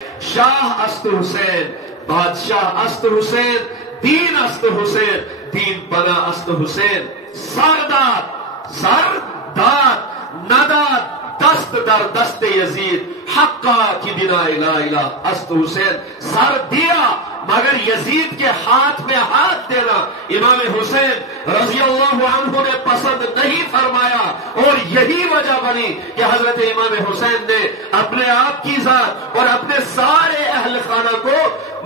شاہ است حسین، بادشاہ است حسین، دین است حسین، دین بنا است حسین، سرداد نداد دست در دست یزید، حقا کی بنا الہ الہ است حسین، سر دیا مگر یزید کے ہاتھ میں ہاتھ دینا امام حسین رضی اللہ عنہ نے پسند نہیں فرمایا، اور یہی وجہ بنی کہ حضرت امام حسین نے اپنے آپ کی ذات اور اپنے سارے اہل خانہ کو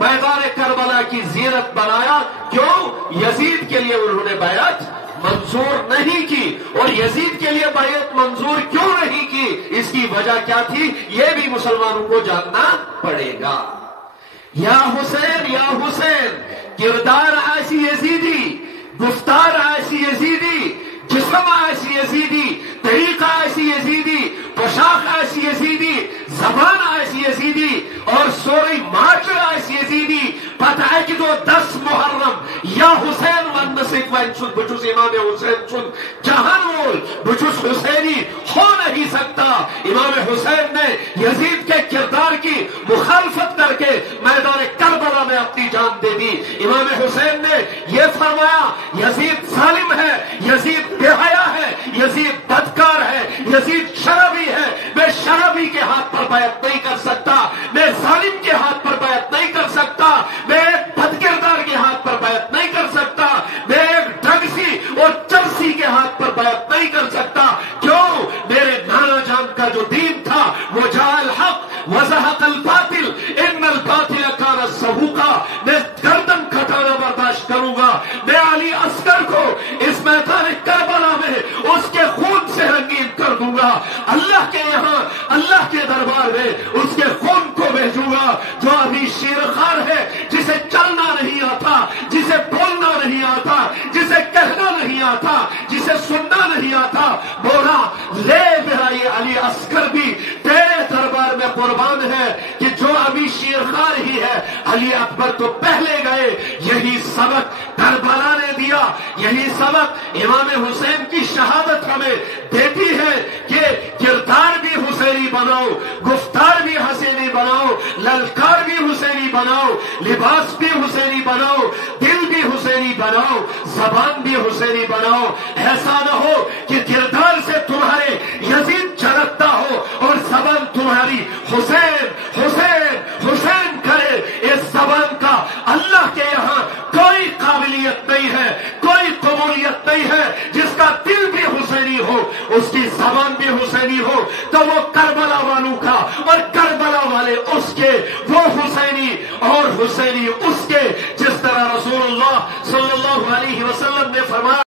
میدان کربلا کی زینت بنایا۔ کیوں؟ یزید کے لیے انہوں نے بیعت منظور نہیں کی۔ اور یزید کے لیے بیعت منظور کیوں نہیں کی، اس کی وجہ کیا تھی، یہ بھی مسلمانوں کو جاننا پڑے گا۔ یا حسین، کردار ایسی یزیدی، گفتار ایسی یزیدی، جسم ایسی یزیدی، طریقہ ایسی یزیدی، پوشاک ایسی یزیدی، زبان ایسی یزیدی، اور سوری معاشرہ ایسی یزیدی۔ پتہ ہے کہ 10 محرم یا حسین ونسک وین چن بچوس امام حسین چن جہان مول بچوس حسینی ہو نہیں سکتا۔ امام حسین نے یزید کے کردار کی مخالفت کر کے میدان کربلا میں اپنی جان دے دی۔ امام حسین نے یہ فرمایا یزید ظالم ہے، یزید بے حیا ہے، یزید بدکار ہے، یزید شرابی ہے، میں شرابی کے ہاتھ پر بیعت نہیں کر سکتا، میں ظالم کے ہاتھ پر بیعت نہیں کر سکتا، میں ایک بدکردار کے ہاتھ پر بیعت نہیں کر سکتا، میں ایک ڈھنگسی اور چرسی کے ہاتھ پر بیعت نہیں کر سکتا۔ کیوں؟ میرے نانا جان کا جو دین تھا وہ جاء الحق وزہق الباطل ان الباطل کان زہوقا، میں گردن کٹانا برداشت کروں گا، میں علی اصغر کو اس میدان کربلا میں اس کے خون سے رنگین کر دوں گا، اللہ کے یہاں اللہ کے دربار میں اس کے خون کو بھیجوں گا جو ابھی شیرخوار ہے، جسے چلنا نہیں آتا، جسے بولنا نہیں آتا، جسے کہنا نہیں آتا، جسے سننا نہیں آتا، بولا لے میرا یہ علی اصغر بھی تیرے دربار میں قربان ہے کہ جو ابھی شیرخوار ہی ہے۔ علی اکبر تو پہلے گئے، یہی سبق کربلا نے دیا، یہی سبق امام حسین کی شہادت ہمیں دیتی ہے کہ کردار بھی حسینی بناؤ، گفتار بھی حسینی بناؤ، للکار بھی حسینی بناؤ، لباس بھی حسینی بناؤ، دل بھی حسینی بناؤ، زبان بھی حسینی بناؤ۔ ایسا نہ ہو کہ کردار سے تمہارے یزید جھلکتا ہو اور زبان تمہاری حسین حسین حسین کرے۔ اس زبان کا اللہ کے یہاں کوئی قابلیت نہیں ہے، کوئی قبولیت نہیں ہے۔ جس کا دل بھی حسینی ہو، اس کی زبان بھی حسینی ہو، تو وہ کربلا والوں کا اور کربلا والے اس کے، وہ حسینی اور حسینی اس کے، جس طرح رسول اللہ صلی اللہ علیہ وسلم نے فرمایا